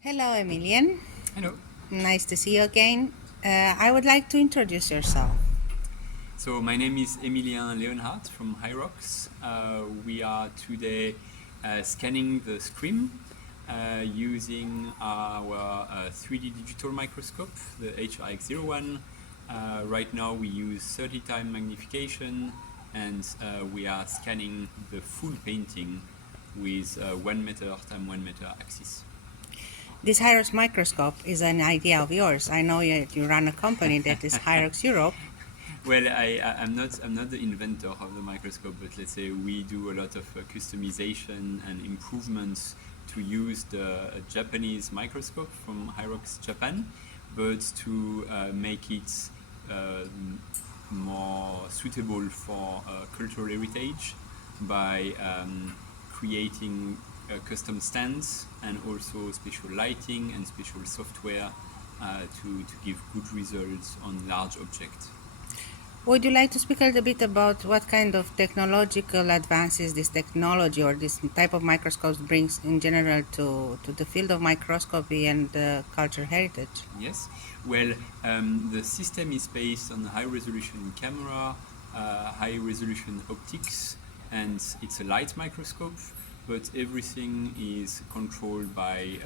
Hello, Emilien. Hello. Nice to see you again. I would like to introduce yourself. So my name is Emilien Leonhardt from Hirox. We are today scanning the screen using our 3D digital microscope, the Hirox Europe. Right now we use 30 time magnification and we are scanning the full painting with 1 meter time 1 meter axis. This Hirox microscope is an idea of yours. I know you run a company that is Hirox Europe. Well, I'm not the inventor of the microscope, but let's say we do a lot of customization and improvements to use the Japanese microscope from Hirox Japan, but to make it more suitable for cultural heritage by creating custom stands and also special lighting and special software to give good results on large objects. Would you like to speak a little bit about what kind of technological advances this technology or this type of microscopes brings in general to the field of microscopy and cultural heritage? Yes. Well, the system is based on high resolution camera, high resolution optics, and it's a light microscope, but everything is controlled by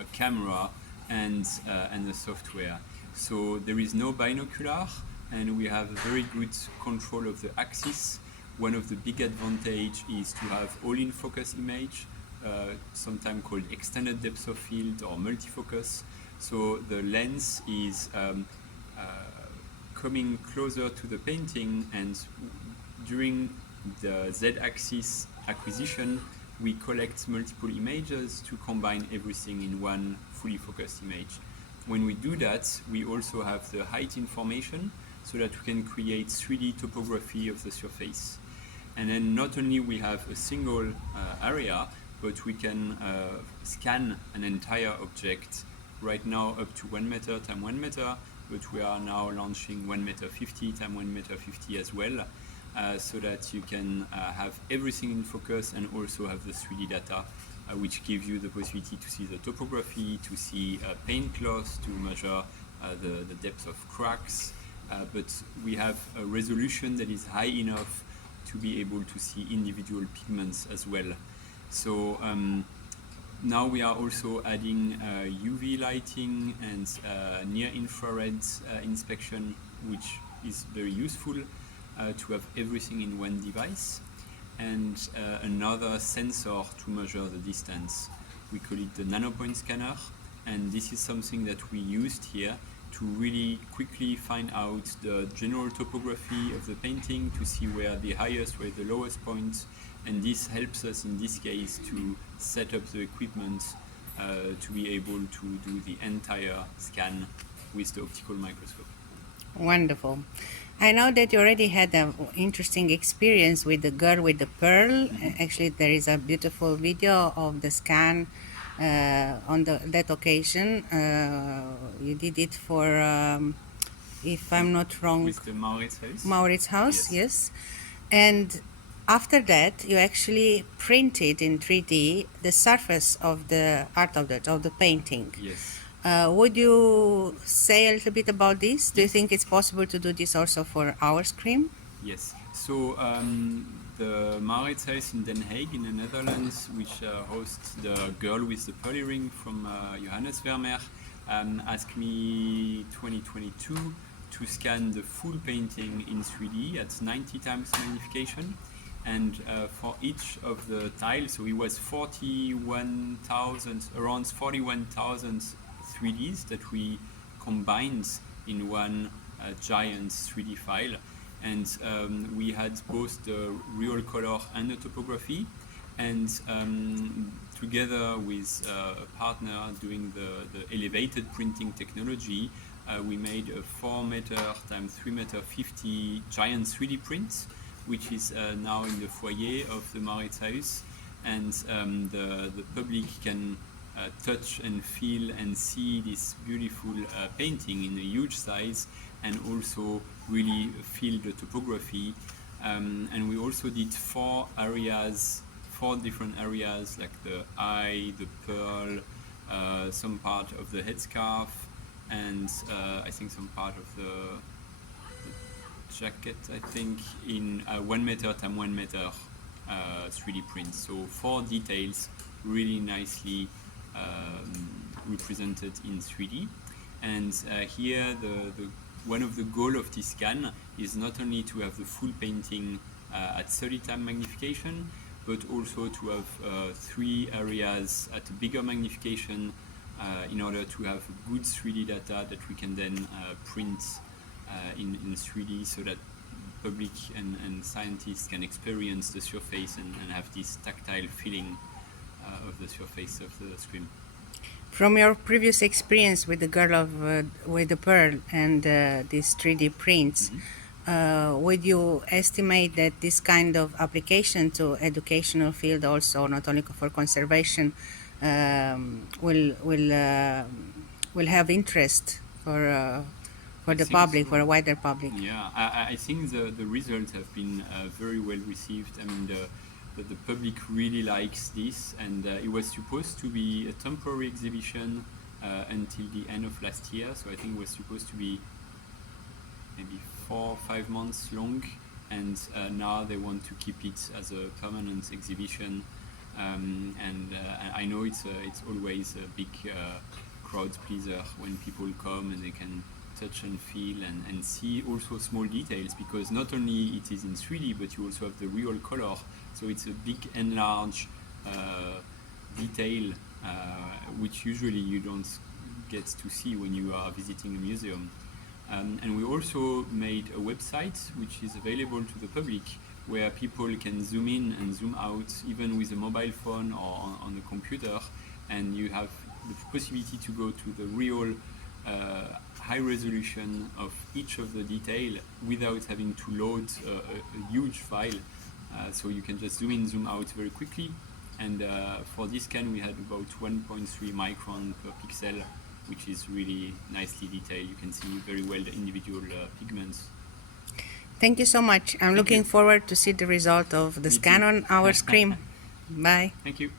a camera and the software. So there is no binocular, and we have a very good control of the axis. One of the big advantage is to have all-in-focus image, sometimes called extended depth of field or multifocus. So the lens is coming closer to the painting, and during the Z-axis acquisition, we collect multiple images to combine everything in one fully focused image. When we do that, we also have the height information so that we can create 3D topography of the surface. And then not only we have a single area, but we can scan an entire object right now up to 1 meter time 1 meter, but we are now launching 1 meter 50 time 1 meter 50 as well, so that you can have everything in focus and also have the 3D data, which gives you the possibility to see the topography, to see paint loss, to measure the depth of cracks, but we have a resolution that is high enough to be able to see individual pigments as well. So now we are also adding UV lighting and near-infrared inspection, which is very useful to have everything in one device, and another sensor to measure the distance. We call it the nano-point scanner, and this is something that we used here to really quickly find out the general topography of the painting, to see where the highest, where the lowest points, and this helps us in this case to set up the equipment to be able to do the entire scan with the optical microscope. Wonderful. I know that you already had an interesting experience with the girl with the pearl. Actually, there is a beautiful video of the scan on that occasion. You did it for, if I'm not wrong, With the Maurits house? Maurits House, Yes. yes. And after that, you actually printed in 3D the surface of the art of the painting. Yes. Would you say a little bit about this? Do you think it's possible to do this also for our screen? Yes. So the Maurits house in Den Haag in the Netherlands, which hosts the girl with the pearl ring from Johannes Vermeer, asked me 2022 to scan the full painting in 3D at 90 times magnification. And for each of the tiles, so it was 41,000, around 41,000 3Ds that we combined in one giant 3D file. And we had both the real color and the topography. And together with a partner doing the elevated printing technology, we made a 4 meter times 3 meter 50 giant 3D print, which is now in the foyer of the Maurits house. And the public can touch and feel and see this beautiful painting in a huge size, and also really feel the topography. And we also did four different areas, like the eye, the pearl, some part of the headscarf, and I think some part of the jacket, I think, in 1 meter times 1 meter 3D print. So 4 details really nicely represented in 3D. And here, one of the goals of this scan is not only to have the full painting at 30 times magnification, but also to have 3 areas at a bigger magnification in order to have good 3D data that we can then print in 3D, so that public and scientists can experience the surface and have this tactile feeling of the surface of the screen. From your previous experience with the girl with the pearl and these 3D prints, would you estimate that this kind of application to educational field also, not only for conservation, will have interest for the public, so. for a wider public? Yeah, I think the results have been very well received. I mean, the public really likes this, and it was supposed to be a temporary exhibition until the end of last year. So I think it was supposed to be maybe 4 or 5 months long, and now they want to keep it as a permanent exhibition. And I know it's always a big crowd pleaser when people come and they can touch and feel and see also small details, because not only it is in 3D, but you also have the real color. So it's a big enlarged detail, which usually you don't get to see when you are visiting a museum. And we also made a website which is available to the public, where people can zoom in and zoom out, even with a mobile phone or on the computer, and you have the possibility to go to the real high resolution of each of the detail without having to load a huge file. So you can just zoom in, zoom out very quickly. And for this scan, we had about 1.3 micron per pixel, which is really nicely detailed. You can see very well the individual pigments. Thank you so much. I'm looking forward to see the result of the scan on our screen. Bye. Thank you.